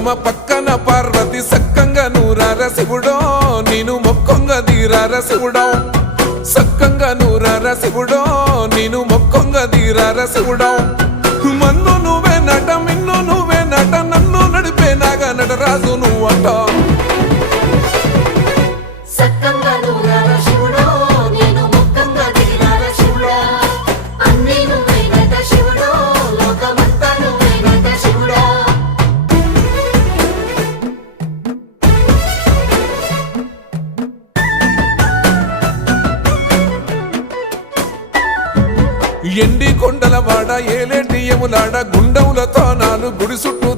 పోచమ్మ పక్కన పార్వతి సక్కంగా నూరార శివుడో నేను మొక్కంగా తీరార శివుడో సక్కంగా నూరార శివుడో నేను మొక్కంగా తీరార శివుడో మన్ను నువ్వే నట మిన్ను నువ్వే నట నన్ను నడిపే నాగా నటరాజు నువ్వంట ఎండి కొండల వాడ ఏలేటి యములాడ గుండములతో నాలు గుడి చుట్టూ